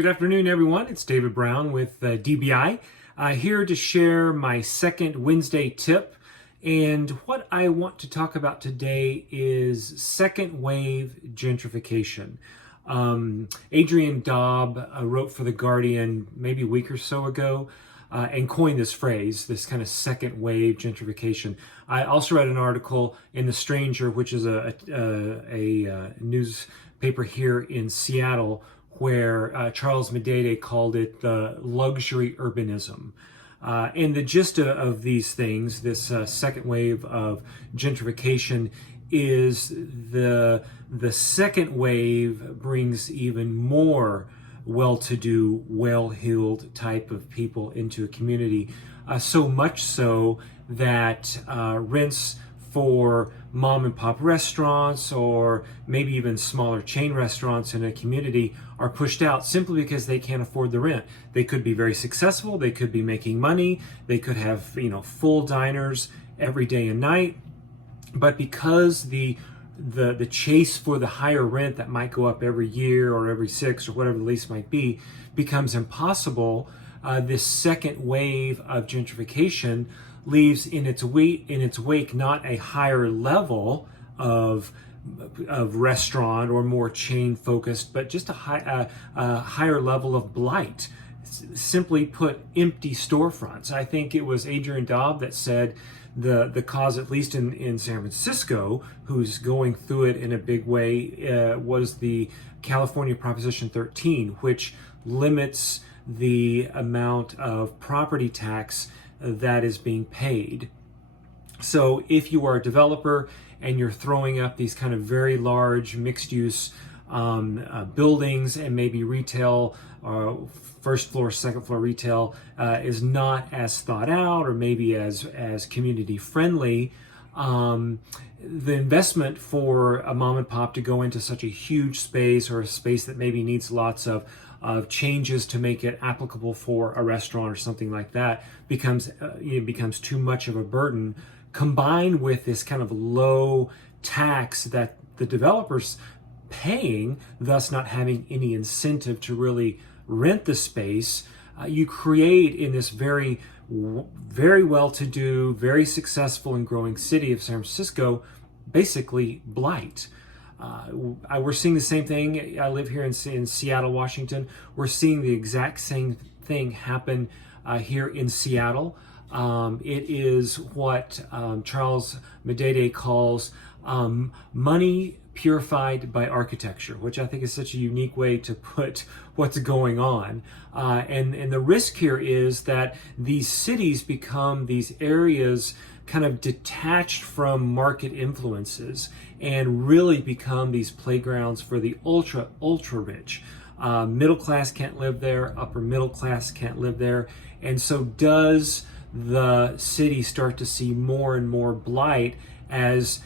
Good afternoon, everyone. It's David Brown with DBI, here to share my second Wednesday tip. And what I want to talk about today is second wave gentrification. Adrian Dobb wrote for The Guardian maybe a week or so ago and coined this phrase, this kind of second wave gentrification. I also read an article in The Stranger, which is a newspaper here in Seattle, where Charles Medede called it the luxury urbanism. And the gist of these things, this second wave of gentrification, is the second wave brings even more well-to-do, well-heeled type of people into a community. So much so that rents for mom and pop restaurants or maybe even smaller chain restaurants in a community are pushed out simply because they can't afford the rent. They could be very successful, they could be making money, they could have, full diners every day and night, but because the chase for the higher rent that might go up every year or every 6 or whatever the lease might be becomes impossible, this second wave of gentrification leaves in its wake not a higher level of restaurant or more chain focused, but just a higher level of blight. Simply put, empty storefronts. I think it was Adrian Dobb that said the cause, at least in San Francisco, who's going through it in a big way, was the California Proposition 13, which limits the amount of property tax that is being paid. So if you are a developer and you're throwing up these kind of very large mixed-use buildings, and maybe retail, first floor, second floor retail is not as thought out or maybe as community friendly, the investment for a mom and pop to go into such a huge space, or a space that maybe needs lots of changes to make it applicable for a restaurant or something like that, becomes too much of a burden, combined with this kind of low tax that the developers paying, thus not having any incentive to really rent the space. You create in this very well-to-do, very successful and growing city of San Francisco, basically blight. We're seeing the same thing. I live here in Seattle, Washington. We're seeing the exact same thing happen here in Seattle. It is what Charles Medede calls money purified by architecture, which I think is such a unique way to put what's going on. And the risk here is that these cities become these areas kind of detached from market influences and really become these playgrounds for the ultra rich. Middle class can't live there, upper middle class can't live there. And so does the city start to see more and more blight as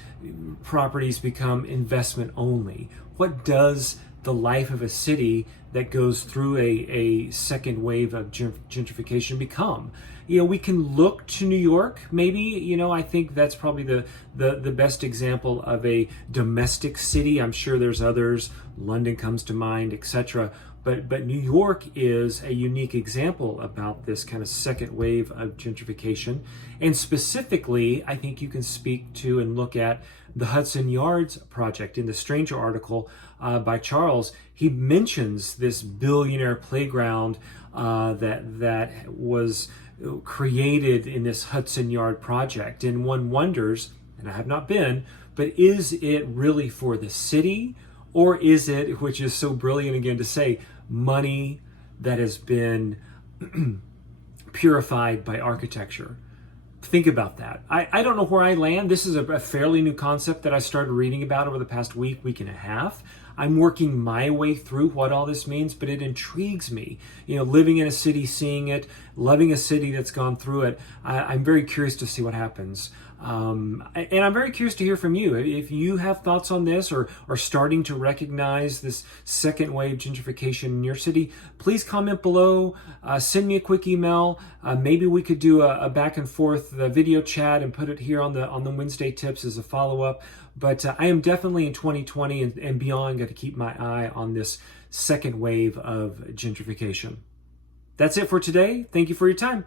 properties become investment only? What does the life of a city that goes through a second wave of gentrification become? We can look to New York, maybe. I think that's probably the best example of a domestic city. I'm sure there's others. London comes to mind, etc. But New York is a unique example about this kind of second wave of gentrification. And specifically, I think you can speak to and look at the Hudson Yards project. In the Stranger article by Charles, he mentions this billionaire playground that was created in this Hudson Yard project. And one wonders, and I have not been, but is it really for the city? Or is it, which is so brilliant again to say, money that has been purified by architecture? Think about that. I don't know where I land. This is a fairly new concept that I started reading about over the past week and a half. I'm working my way through what all this means, but it intrigues me. Living in a city, seeing it, loving a city that's gone through it, I'm very curious to see what happens. And I'm very curious to hear from you. If you have thoughts on this or are starting to recognize this second wave gentrification in your city, please comment below. Send me a quick email. Maybe we could do a back and forth video chat and put it here on the Wednesday tips as a follow-up. But I am definitely in 2020 and beyond going to keep my eye on this second wave of gentrification. That's it for today. Thank you for your time.